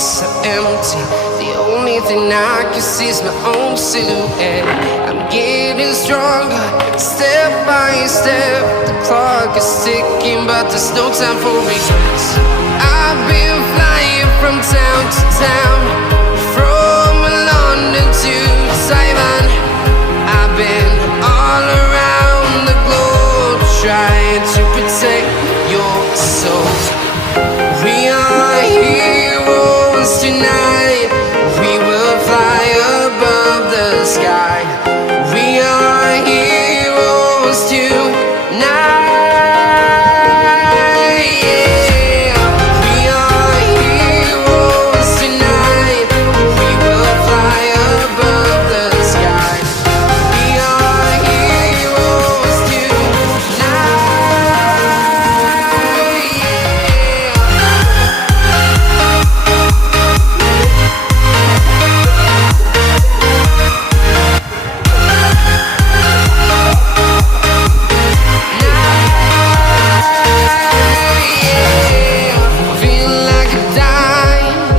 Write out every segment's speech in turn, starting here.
so empty. The only thing I can see is my own silhouette. I'm getting stronger, step by step. The clock is ticking, but there's no time for regrets. I've been flying from town to town, from London to Taiwan. I've been all around the globe, trying to protect your soul. We are heroes tonight. We will fly above the sky. We are heroes tonight. Yeah. We are heroes tonight. We will fly above the sky. We are heroes tonight. Feel like a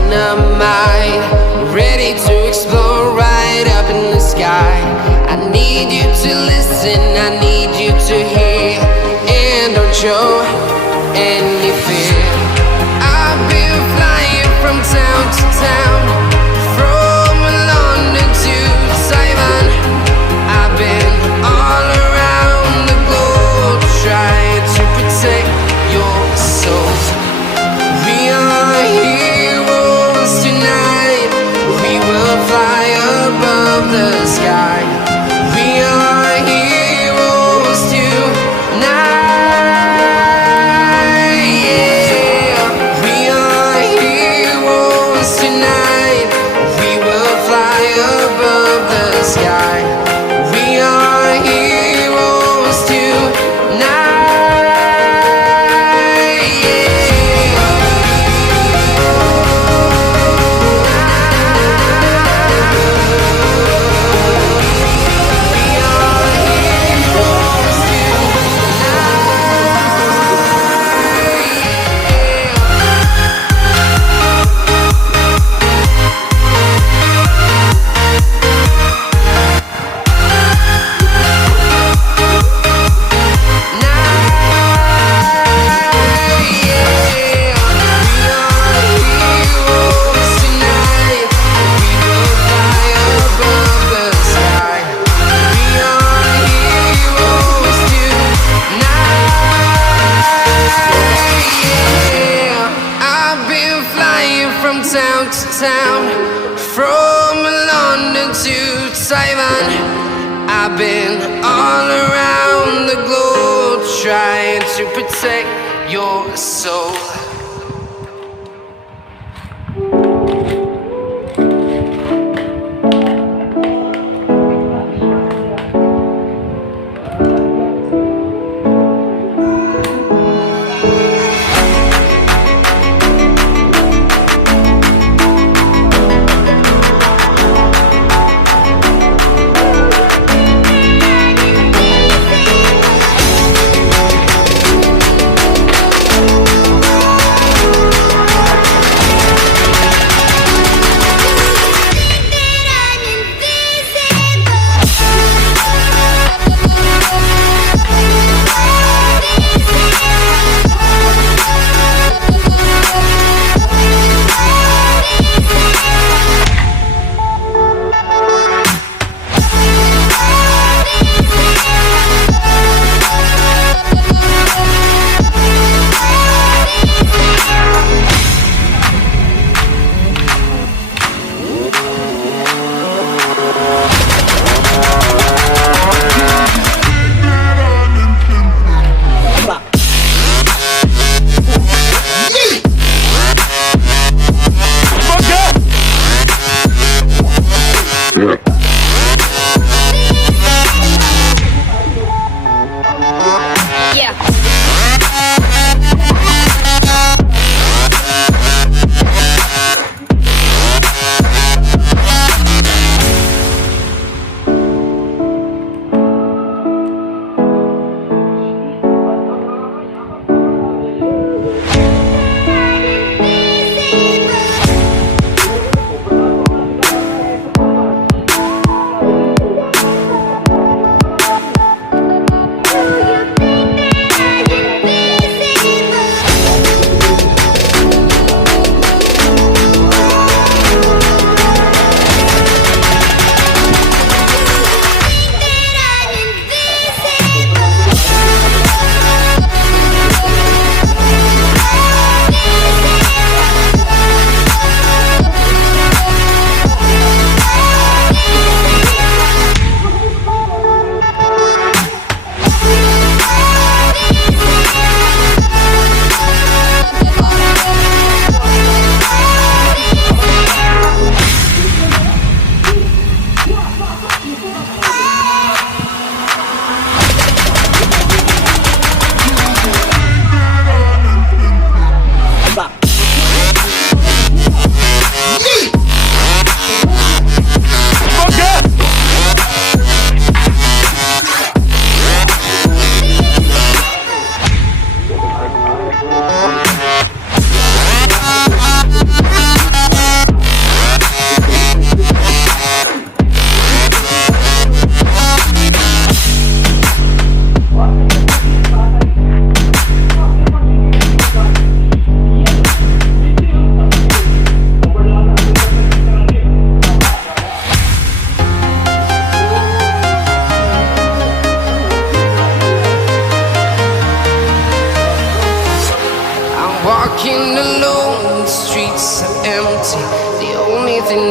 dynamite, ready to explode right up in the sky. I need you to listen, I need you to hear, and don't show any fear. I've been flying from town to town, from London to Taiwan. I've been all around the globe, trying to protect your soul. We are heroes tonight. We will fly above the sky. We are heroes tonight. Yeah. We are heroes tonight. We will fly above the sky. We are heroes tonight. Town to town, from London to Taiwan. I've been all around the globe, trying to protect your soul.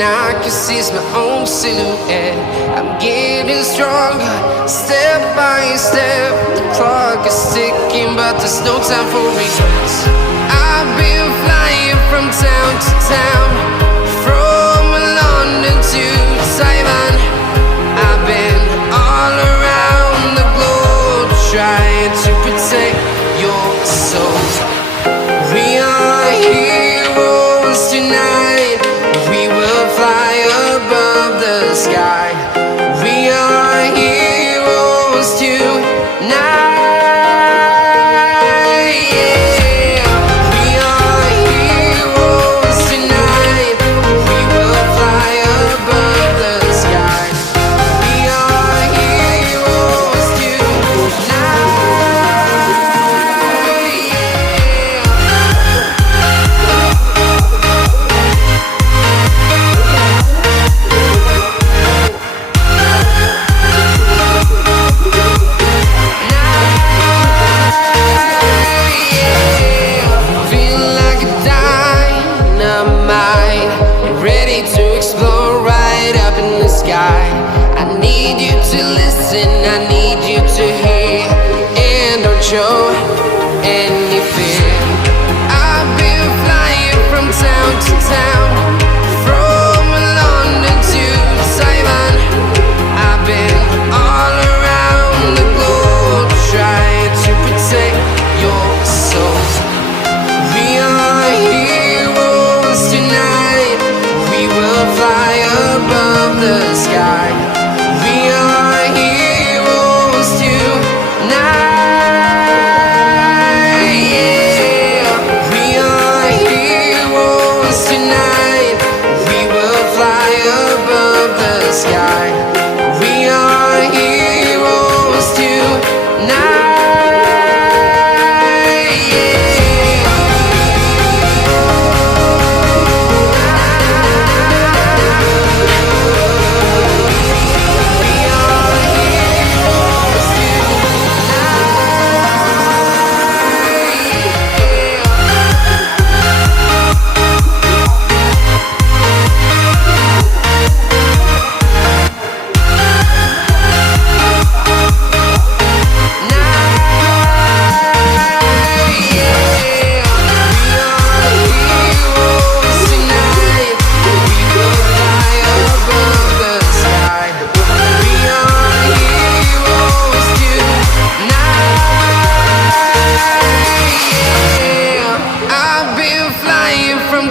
thing I can see is my own silhouette. I'm getting stronger, step by step. The clock is ticking, but there's no time for regrets. I've been flying from town to town, from London to Taiwan. I've been all around the globe, trying to protect your soul. We are heroes tonight. We will fly above the sky. We are heroes tonight. Yeah. We are heroes tonight. We will fly above the sky. We are heroes tonight. Feeling like a dynamite, ready to explode right up in the sky. I need you to listen, I need you to hear, and don't show any fear. I've been flying from town to town, from London to Taiwan. I've been all around the globe, trying to protect your soul. We are heroes tonight. We will fly above the sky. We are heroes tonight. Yeah. We are heroes tonight. We will fly above the sky. We are heroes tonight.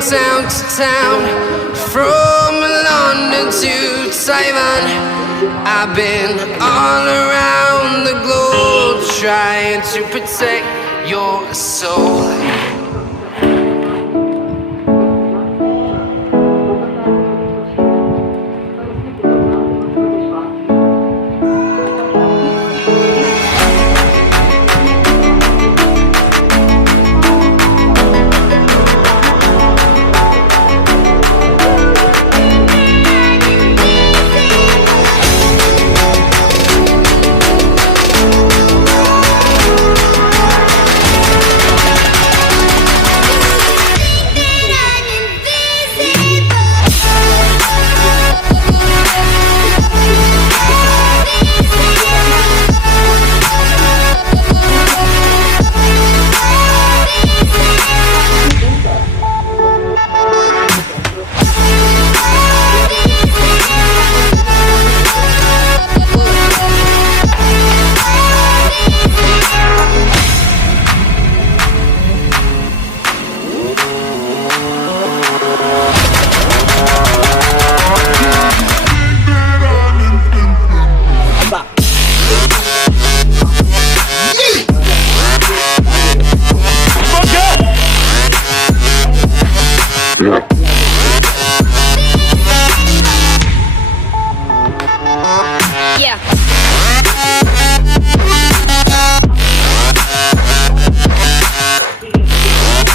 Town to town, from London to Taiwan. I've been all around the globe, trying to protect your soul.